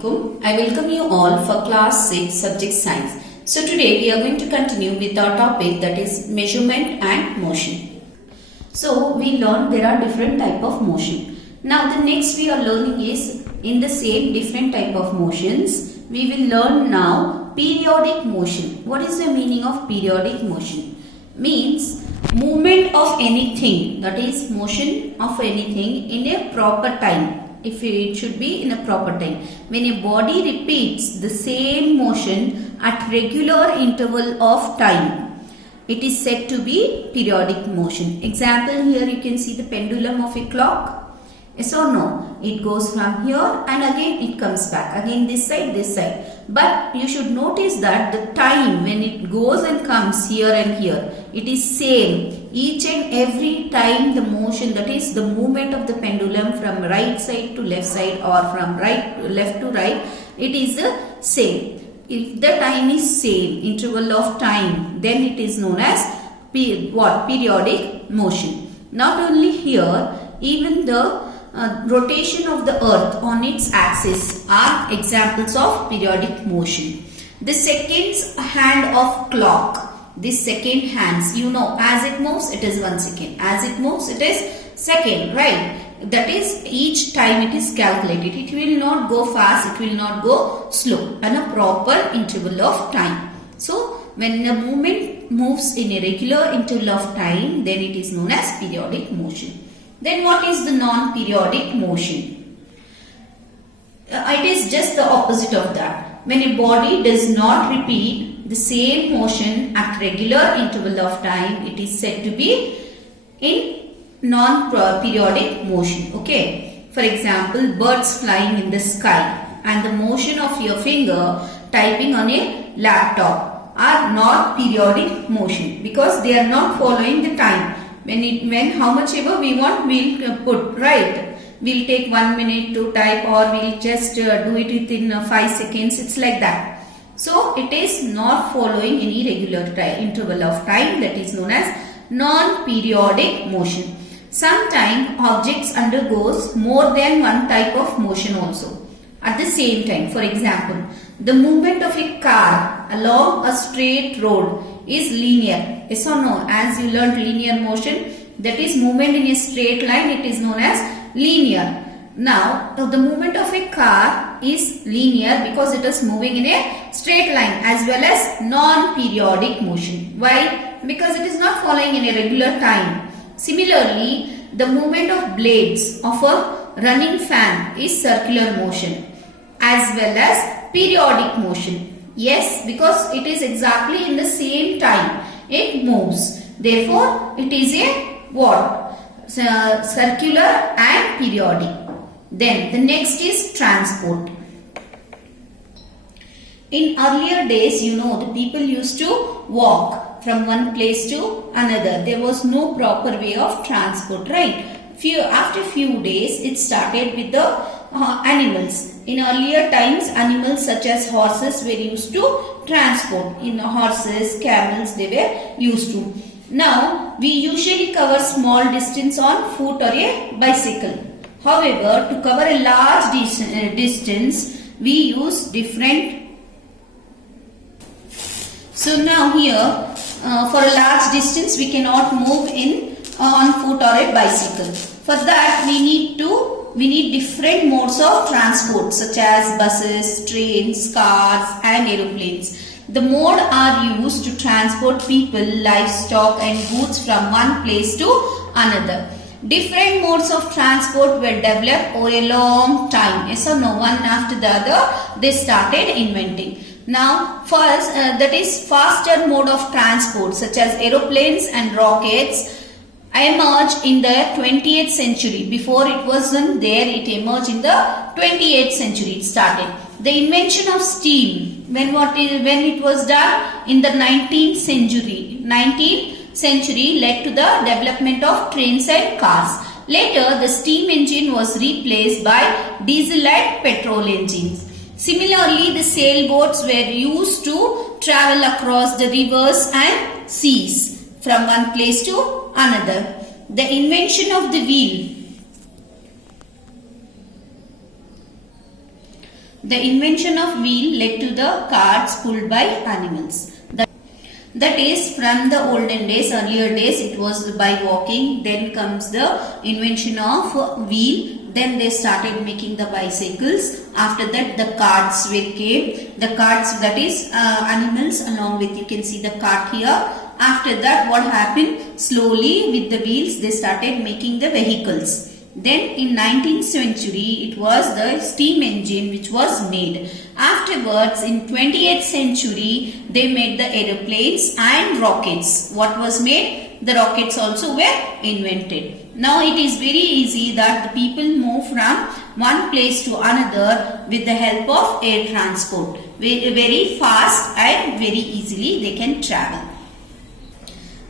Assalamualaikum. I welcome you all for class 6 subject science. So today we are going to continue with our topic, that is measurement and motion. So we learned there are different type of motion. Now the next we are learning is in the same different type of motions. We will learn now periodic motion. What is the meaning of periodic motion? Means movement of anything, that is motion of anything in a proper time. If it should be in a proper time. When a body repeats the same motion at regular interval of time, it is said to be periodic motion. Example, here you can see the pendulum of a clock. Yes or no? It goes from here and again it comes back. Again this side, this side. But you should notice that the time when it goes and comes here and here, it is same. Each and every time the motion, that is the movement of the pendulum from right side to left side or from left to right, it is the same. If the time is same, interval of time, then it is known as periodic motion. Not only here, even the rotation of the earth on its axis are examples of periodic motion. The seconds hand of clock, this second hands, you know, as it moves it is 1 second, as it moves it is second, right? That is each time it is calculated. It will not go fast, it will not go slow, and a proper interval of time. So when the movement moves in a regular interval of time, then it is known as periodic motion. Then what is the non-periodic motion? It is just the opposite of that. When a body does not repeat the same motion at regular interval of time, it is said to be in non-periodic motion. Okay. For example, birds flying in the sky and the motion of your finger typing on a laptop are not periodic motion because they are not following the time. When how much ever we want, we'll put, right? We'll take 1 minute to type, or we'll just do it within 5 seconds. It's like that. So it is not following any regular interval of time, that is known as non-periodic motion. Sometimes objects undergoes more than one type of motion also at the same time. For example, the movement of a car along a straight road is linear. Yes or no? As you learned linear motion, that is movement in a straight line, it is known as linear. Now, the movement of a car is linear because it is moving in a straight line, as well as non-periodic motion. Why? Because it is not following in a regular time. Similarly, the movement of blades of a running fan is circular motion, as well as periodic motion. Yes, because it is exactly in the same time it moves. Therefore, it is a what? Circular and periodic. Then the next is transport. In earlier days, you know, the people used to walk from one place to another. There was no proper way of transport, right? After few days, it started with the animals. In earlier times, animals such as horses were used to transport. In horses, camels, they were used to. Now, we usually cover small distance on foot or a bicycle. However, to cover a large distance, we use different. So now here, for a large distance, we cannot move on foot or a bicycle. For that, we need different modes of transport such as buses, trains, cars and aeroplanes. The mode are used to transport people, livestock and goods from one place to another. Different modes of transport were developed over a long time. Yes or no? One after the other, they started inventing. Now, first, that is faster mode of transport such as aeroplanes and rockets emerged in the 20th century. Before it wasn't there, it emerged in the 28th century. It started. The invention of steam, when it was done in the 19th century led to the development of trains and cars. Later, the steam engine was replaced by diesel and petrol engines. Similarly, the sailboats were used to travel across the rivers and seas from one place to another. The invention of the wheel The invention of wheel led to the carts pulled by animals. That is, from the olden days, earlier days, it was by walking. Then comes the invention of wheel. Then they started making the bicycles. After that, the carts came. The carts, that is animals along with, you can see the cart here. After that, what happened? Slowly with the wheels, they started making the vehicles. Then in 19th century, it was the steam engine which was made. Afterwards, in 20th century, they made the aeroplanes and rockets. What was made? The rockets also were invented. Now it is very easy that the people move from one place to another with the help of air transport. Very fast and very easily they can travel.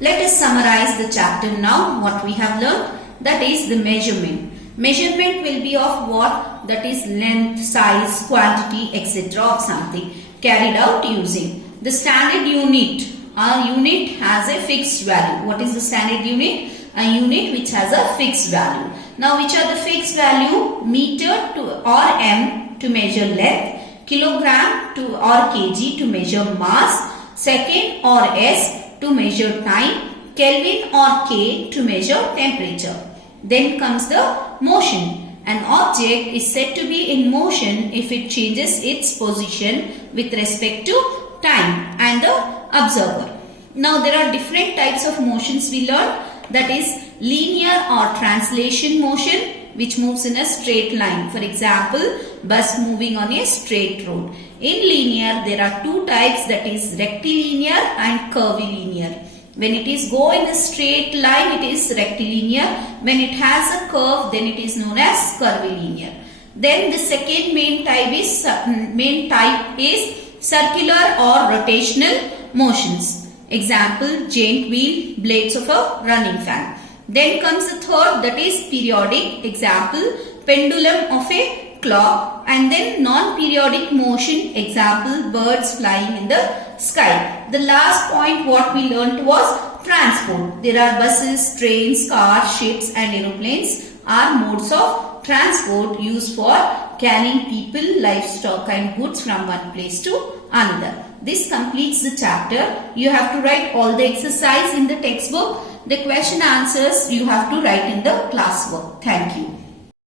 Let us summarize the chapter now. What we have learned, that is the measurement. Measurement will be of what? That is length, size, quantity, etc. of something carried out using. The standard unit. A unit has a fixed value. What is the standard unit? A unit which has a fixed value. Now which are the fixed value? Meter to or m to measure length, kilogram to or kg to measure mass, second or s to measure time, Kelvin or K to measure temperature. Then comes the motion. An object is said to be in motion if it changes its position with respect to time and the observer. Now there are different types of motions we learned. That is linear or translation motion, which moves in a straight line. For example, bus moving on a straight road. In linear, there are two types, that is rectilinear and curvilinear. When it is go in a straight line, it is rectilinear. When it has a curve, then it is known as curvilinear. Then the second main type is circular or rotational motions. Example, giant wheel, blades of a running fan. Then comes the third, that is periodic. Example, pendulum of a clock. And then non-periodic motion. Example, birds flying in the sky. The last point what we learnt was transport. There are buses, trains, cars, ships and aeroplanes are modes of transport used for carrying people, livestock and goods from one place to another. This completes the chapter. You have to write all the exercise in the textbook. The question answers you have to write in the classwork. Thank you.